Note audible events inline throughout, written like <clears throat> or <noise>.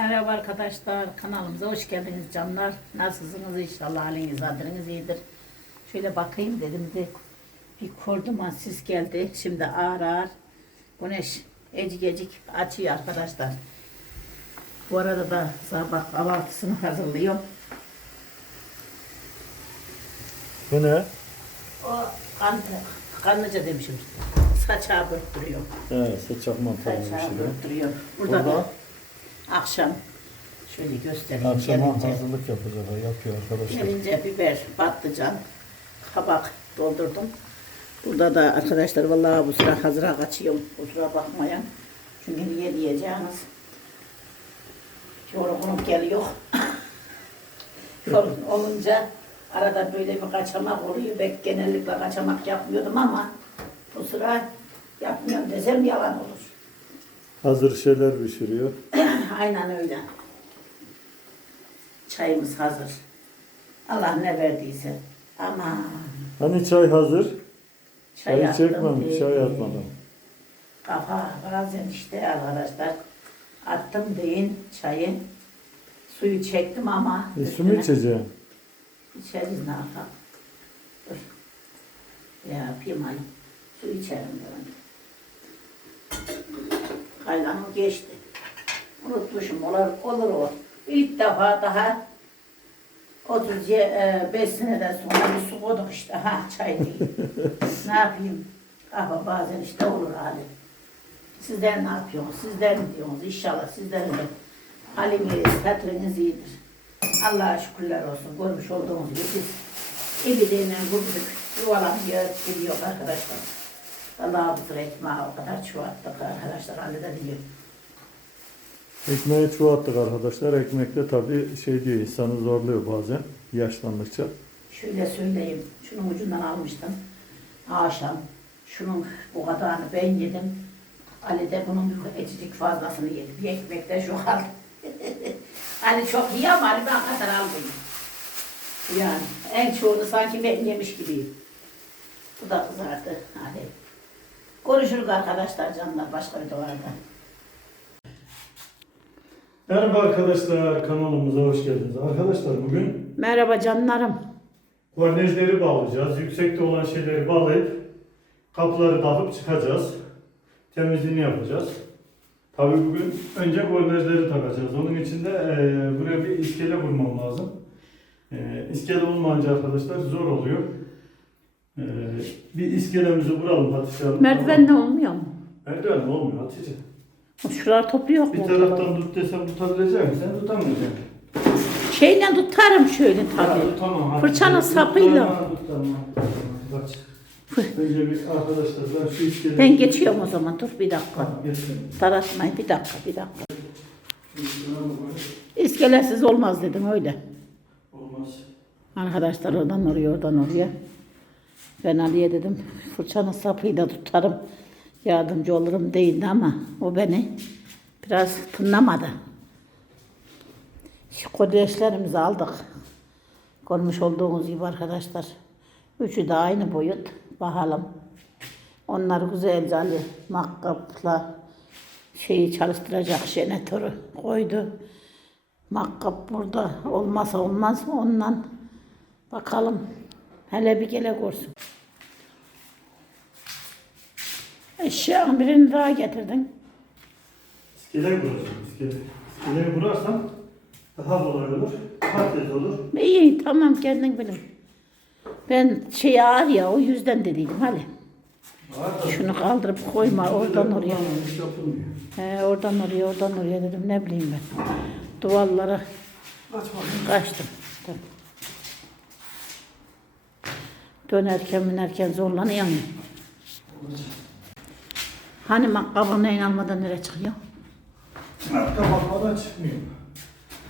Merhaba arkadaşlar, kanalımıza hoş geldiniz canlar. Nasılsınız inşallah haliniz, adınız iyidir. Şöyle bakayım dedim de bir korduman sis geldi. Şimdi ağır ağır güneş ecik ecik açıyor arkadaşlar. Bu arada da sabah kahvaltısını hazırlıyorum. Bu ne? O kan, kanlıca demişim. Saçağı börttürüyor. Evet, sıçak mantarı bir Saçağı şey. börttürüyor. Burada Burada da akşam şöyle göstereyim. akşama gelince. hazırlık yapacak, yapıyor arkadaşlar. Gelince biber, patlıcan, kabak doldurdum. Burada da arkadaşlar vallahi bu sıra hazıra kaçıyorum. Kusura bakmayın. Çünkü niye diyeceğiniz. Yorgunluk geliyor. <laughs> Yorgun olunca arada böyle bir kaçamak oluyor. Ben genellikle kaçamak yapmıyordum ama bu sıra yapmıyorum desem yalan olur. Hazır şeyler pişiriyor. <clears throat> Aynen öyle. Çayımız hazır. Allah ne verdiyse. Aman. Hani çay hazır? Çay Çayı attım çekmemiş, değil. çay atmadım. Kafa bazen işte arkadaşlar. Attım deyin çayı. Suyu çektim ama. E, su mu üstüne içeceğim? İçeriz ne yapalım. Dur. Ya yapayım hani. Su içerim ben. Kaylanım geçti. Unutmuşum olur, olur o. İlk defa daha 35 seneden sonra bir su koyduk işte. Ha çay değil. <laughs> ne yapayım? Ama bazen işte olur hali. Sizler ne yapıyorsunuz? Sizler mi diyorsunuz? İnşallah sizlerin de haliniz, hatırınız iyidir. Allah'a şükürler olsun. Görmüş olduğunuz gibi biz evideyle vurduk. Yuvalanıyor, gidiyor arkadaşlar. Allah'a bu ekmeği o kadar çoğalttık arkadaşlar. Halledebiliyor. Ekmeği çoğalttık arkadaşlar. Ekmek de tabii şey diyor, insanı zorluyor bazen yaşlandıkça. Şöyle söyleyeyim. Şunun ucundan almıştım. Akşam. Şunun bu kadarını ben yedim. Ali de bunun bir etecik fazlasını yedi. Bir ekmek de şu kaldı. <laughs> Ali çok iyi ama Ali ben kadar almayayım. Yani en çoğunu sanki ben yemiş gibiyim. Bu da kızardı. Hadi. Konuşuruz arkadaşlar canlar başka videolarda. Merhaba arkadaşlar, kanalımıza hoş geldiniz. Arkadaşlar bugün Merhaba canlarım. kornejleri bağlayacağız. Yüksekte olan şeyleri bağlayıp kapıları takıp çıkacağız. Temizliğini yapacağız. Tabii bugün önce kornejleri takacağız. Onun için de eee, buraya bir iskele vurmam lazım. Eee iskele olmayınca arkadaşlar zor oluyor. Eee, bir iskelemizi vuralım Hatice Hanım. Merdiven de olmuyor mu? Merdiven olmuyor Hatice? Şuralar topluyor mu? Bir taraftan tut desem tutabilecek misin? Sen tutamayacaksın. Şeyle tutarım şöyle tabii. Ya, tamam. Fırçanın Tut, sapıyla. Tamam, tut, tamam, tamam. Önce bir arkadaşlar ben şu iskeleyi... Ben geçiyorum o zaman. Dur bir dakika. Tamam, bir dakika bir dakika. İskelesiz olmaz dedim öyle. Olmaz. Arkadaşlar oradan oraya oradan oraya. Ben Ali'ye dedim fırçanın sapıyla tutarım. Yardımcı olurum değildi ama o beni biraz tınlamadı. Şu kodeşlerimizi aldık. Görmüş olduğunuz gibi arkadaşlar. Üçü de aynı boyut. Bakalım. Onlar güzelce Ali makkapla şeyi çalıştıracak jeneratörü koydu. Makkap burada olmasa olmaz ondan? Bakalım. Hele bir gele görsün. Eşya birini daha getirdin. İskeleyi vuracağım. İskele. İskeleyi vurarsan daha kolay olur. Patates olur. İyi tamam kendin bilin. Ben şey ağır ya o yüzden dediydim hadi. Şunu kaldırıp koyma oradan oraya. He, oradan oraya oradan oraya dedim ne bileyim ben. Duvarlara kaçtım. Dur. Dönerken binerken zorlanıyorum. Hani makkabını en almadan nereye çıkıyor? Arka bakmadan çıkmıyor.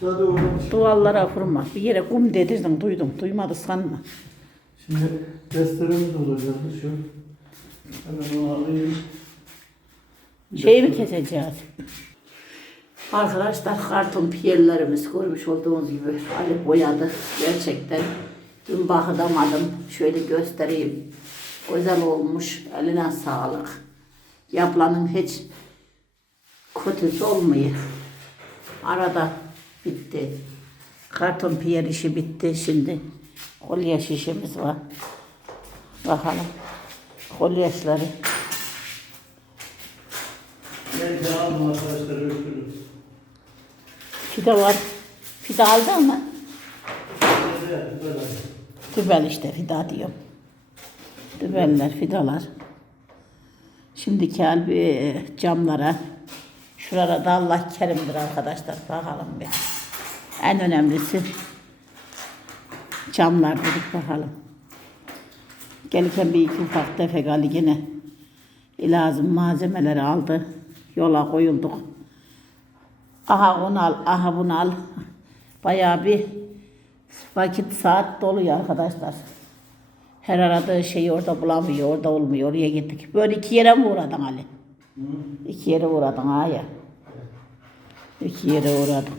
Sadece oradan çıkıyor. Duvarlara vurma. Bir yere kum dedirdin duydum. Duymadı sanma. Şimdi testeremiz olacak şu. Hemen onu alayım. Şeyi mi keseceğiz? Arkadaşlar karton piyerlerimiz görmüş olduğunuz gibi Ali boyadı gerçekten. Dün bakıdamadım. Şöyle göstereyim. Güzel olmuş. Eline sağlık. Yapılanın hiç kötüsü olmuyor. Arada bitti. Karton piyer işi bitti. Şimdi kolye şişemiz var. Bakalım. Arkadaşlar ölçülü. Pide var. Pide aldın mı? Böyle, böyle. Dübel işte fida diyorum. Dübeller, fidalar. Şimdiki halbi camlara. Şurada da Allah kerimdir arkadaşlar. Bakalım bir. En önemlisi camlar dedik bakalım. Gelirken bir iki ufak tefek Ali yine lazım malzemeleri aldı. Yola koyulduk. Aha onu al, aha bunu al. Bayağı bir vakit saat doluyor arkadaşlar. Her aradığı şeyi orada bulamıyor, orada olmuyor, oraya gittik. Böyle iki yere mi uğradın Ali? İki yere uğradın ha ya. İki yere uğradın.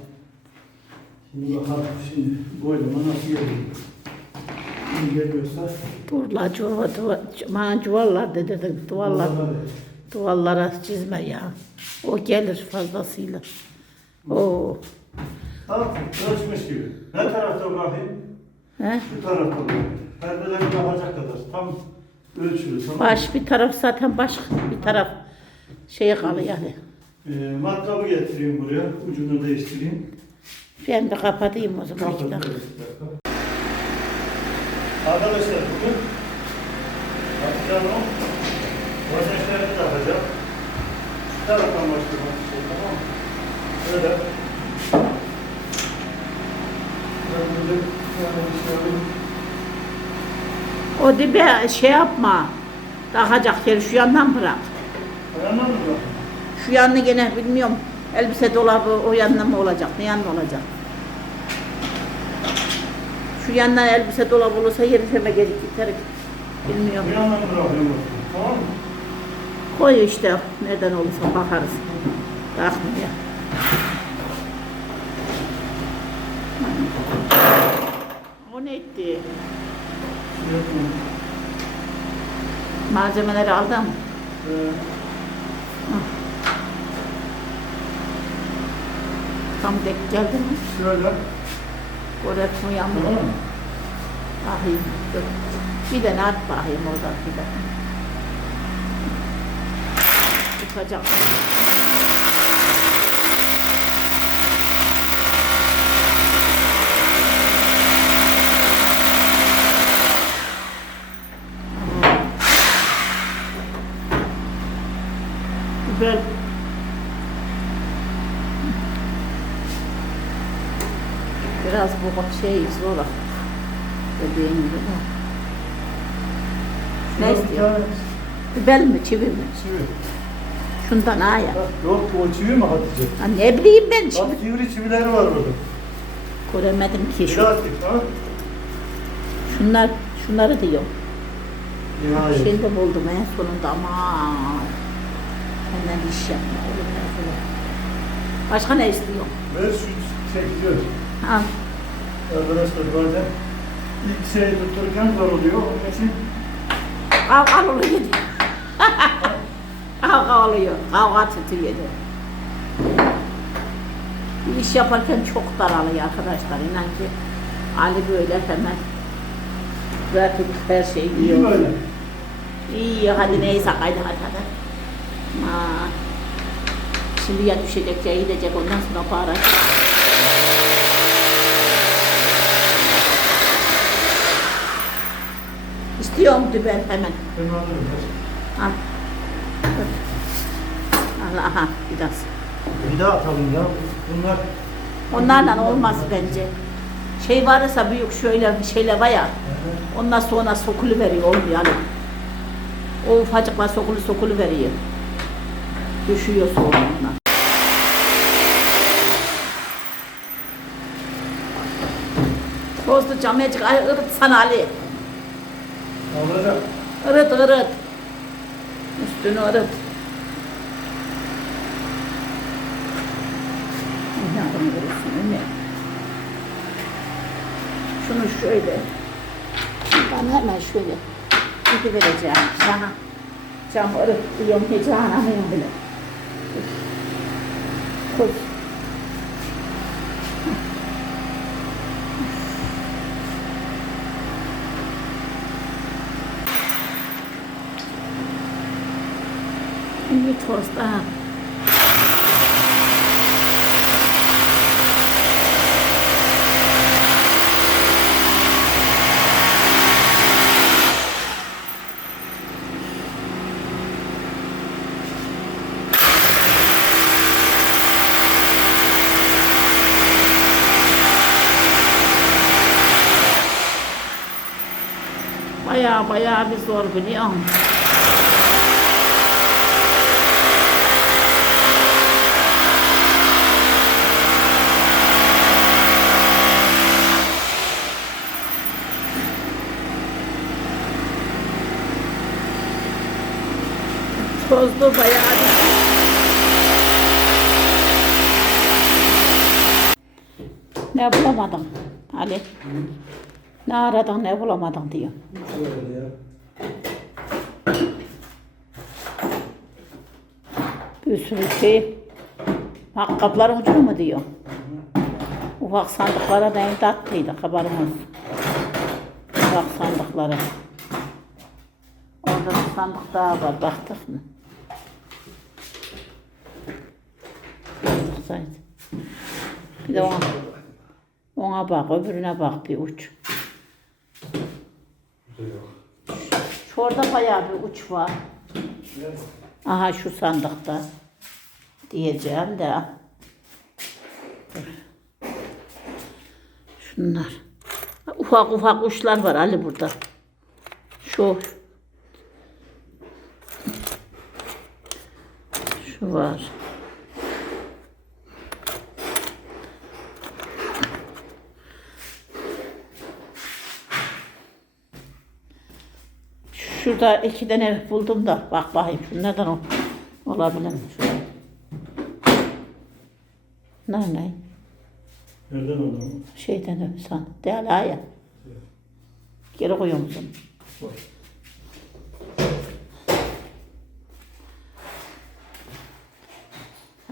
Şimdi bakalım şimdi boylama nasıl geliyor. Geliyorsa Dur la cuva, duva, bana cuvallar dedirdim, duvallar, duvallara çizme ya. O gelir fazlasıyla. Oo. Tamam, ölçmüş gibi. Ne tarafta bırakayım? He? Şu tarafta bırakayım. Perdeleri yapacak kadar. Tam ölçülü. Tamam. Baş bir taraf zaten baş, bir taraf şey kalıyor yani. Ee, matkabı getireyim buraya. Ucunu değiştireyim. Ben de kapatayım o zaman iki Kapatın. dakika. Arkadaşlar bugün yapacağım o. Vazençlerini takacağım. Şu taraftan başlayalım. Tamam mı? Böyle. Ben böyle yani bir şey alayım. O dibe şey yapma. Takacak yeri şu yandan bırak. Şu yanını gene bilmiyorum. Elbise dolabı o yanına mı olacak? Ne yanına olacak? Şu yandan elbise dolabı olursa yerine gecik gider. Bilmiyorum. Bu yandan bırakıyorum. Tamam? Koy işte nereden olursa bakarız. Bakmıyor. O ne etti? Yapmayayım. Malzemeleri aldın mı? Ee, Tam denk geldi mi? şöyle. Oraya uyanmıyor. Tamam mı? Bakayım. dur. Bir de at bakayım oradan bir de. Tutacak. Güzel. Biraz bu şey zor. Dediğin gibi de. Ne istiyor? Biber mi, çivi mi? Çivi. Şundan ha ya. Yok o çivi mi Hatice? Ha, ne bileyim ben. Bak sivri çivileri var burada. Göremedim ki şu. Plastik ha? Şunlar, şunları diyor. Nihayet. Şimdi buldum en sonunda aman. Hemen iş yapma. Başka ne istiyor? Ver şu çekiyor. Al. Arkadaşlar bazen ilk şeyi tuttururken zor oluyor. Onun için Kavga oluyor. <laughs> Kavga oluyor. Kavga tutuyor. Bir iş yaparken çok daralıyor arkadaşlar. İnan ki Ali böyle hemen pratik her şey iyi yiyor. böyle. İyi hadi neyse haydi hadi hadi. Ma. Şimdi ya düşecek ya gidecek ondan sonra bağıracak. İstiyorum ben hemen. Ben alırım. Al. Al aha biraz. Bir daha atalım ya. Bunlar Onlarla olmaz bence. Şey varsa büyük şöyle bir şeyler var ya. Ondan sonra sokulu veriyor olmuyor yani. O ufacıklar sokulu sokulu veriyor. Düşüyor sonra onlar. Tozlu camecik ay ırıt sana Ali. Alacak. Irıt ırıt. Üstünü ırıt. Yardım verirsin Ömer. Şunu şöyle. Ben hemen şöyle. Gidi vereceğim. Cana. Cam ırıt diyorum hiç anlamıyorum bile. Kuz. Tosta. Bayağı bayağı bir zor biliyor musun? Tozlu bayağı bir. Ne bulamadın Ali? Ne aradın ne bulamadın diyor. Bir sürü şey. Makkapların ucunu mu diyor? Ufak sandıklara da hem tatlıydı haberimiz. Ufak sandıklara. Orada bir sandık daha var baktık mı? Baksaydı. Bir de ona, ona bak öbürüne bak bir uç. Şurada bayağı bir uç var. Aha şu sandıkta diyeceğim de. Dur. Şunlar. Ufak ufak uçlar var Ali burada. Şu. Şu var. Şurada iki tane buldum da bak bakayım şu neden o olabilir mi? Ne ne? Nereden oldu? Şeyden öp san. Değerli ya. Geri koyuyor musun? Bak.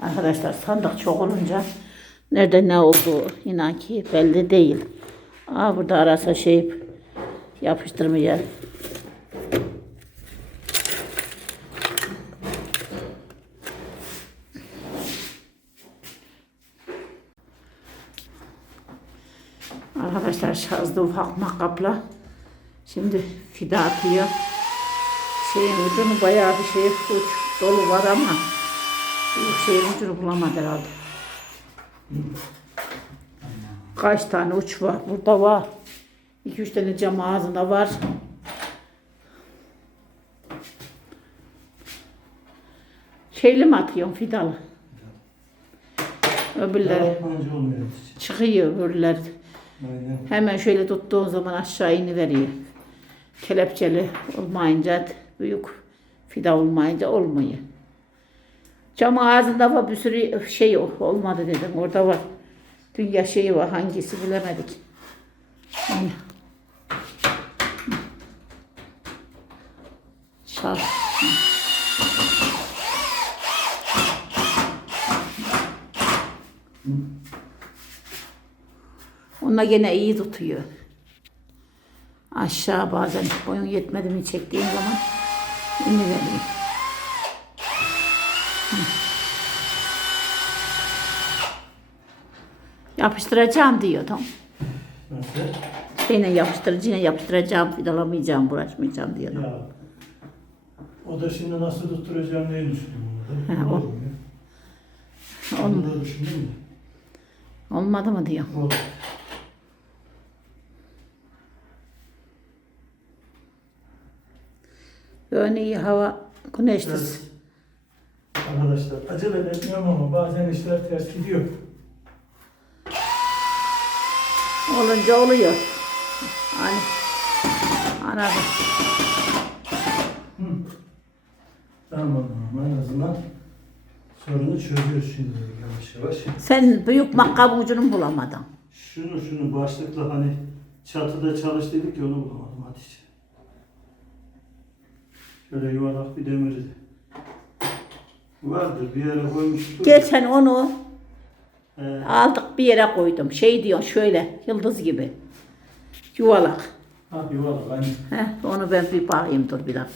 Arkadaşlar sandık çok olunca nerede ne olduğu inan ki belli değil. Aa burada arasa şey yapıştırmaya. Arkadaşlar şazlı ufak makapla şimdi fida atıyor. Şeyin ucunu bayağı bir şey uç dolu var ama Büyük şeyin ucunu bulamadı herhalde. Kaç tane uç var? Burada var. 2-3 tane cam ağzında var. Şeyli mi atıyorsun fidalı? Öbürleri çıkıyor öbürleri. Aynen. Hemen şöyle tuttuğun zaman aşağı iniveriyor. Kelepçeli olmayınca büyük fida olmayınca olmuyor. Cam ağzında var bir sürü şey olmadı dedim. Orada var. Dünya şeyi var. Hangisi bilemedik. Yani. Şar. Onunla gene iyi tutuyor. Aşağı bazen boyun yetmedi mi çektiğin zaman iniveriyor. Yapıştıracağım diyordum. Nasıl? Şeyle yapıştırıcıyla yapıştıracağım, fidalamayacağım, uğraşmayacağım diyordum. Ya. O da şimdi nasıl tutturacağım diye düşünüyorum. Ha, o-? Olmadı. Olmadı mı diyor. Olur. Böyle iyi hava, güneşli. Evet. Arkadaşlar acele etmiyorum ama bazen işler ters gidiyor. Olunca oluyor. Hani anladım. Tamam en azından sorunu çözüyoruz şimdi yavaş yavaş. Sen büyük makkabı ucunu bulamadın. Şunu şunu başlıkla hani çatıda çalış dedik ya onu bulamadım Hatice. Şöyle yuvarlak bir demiri. Vardır bir yere koymuştuk. Geçen onu Ee, aldık bir yere koydum. Şey diyor şöyle yıldız gibi. Yuvalak. ha yuvarlak hani. Heh, onu ben bir bakayım dur bir dakika.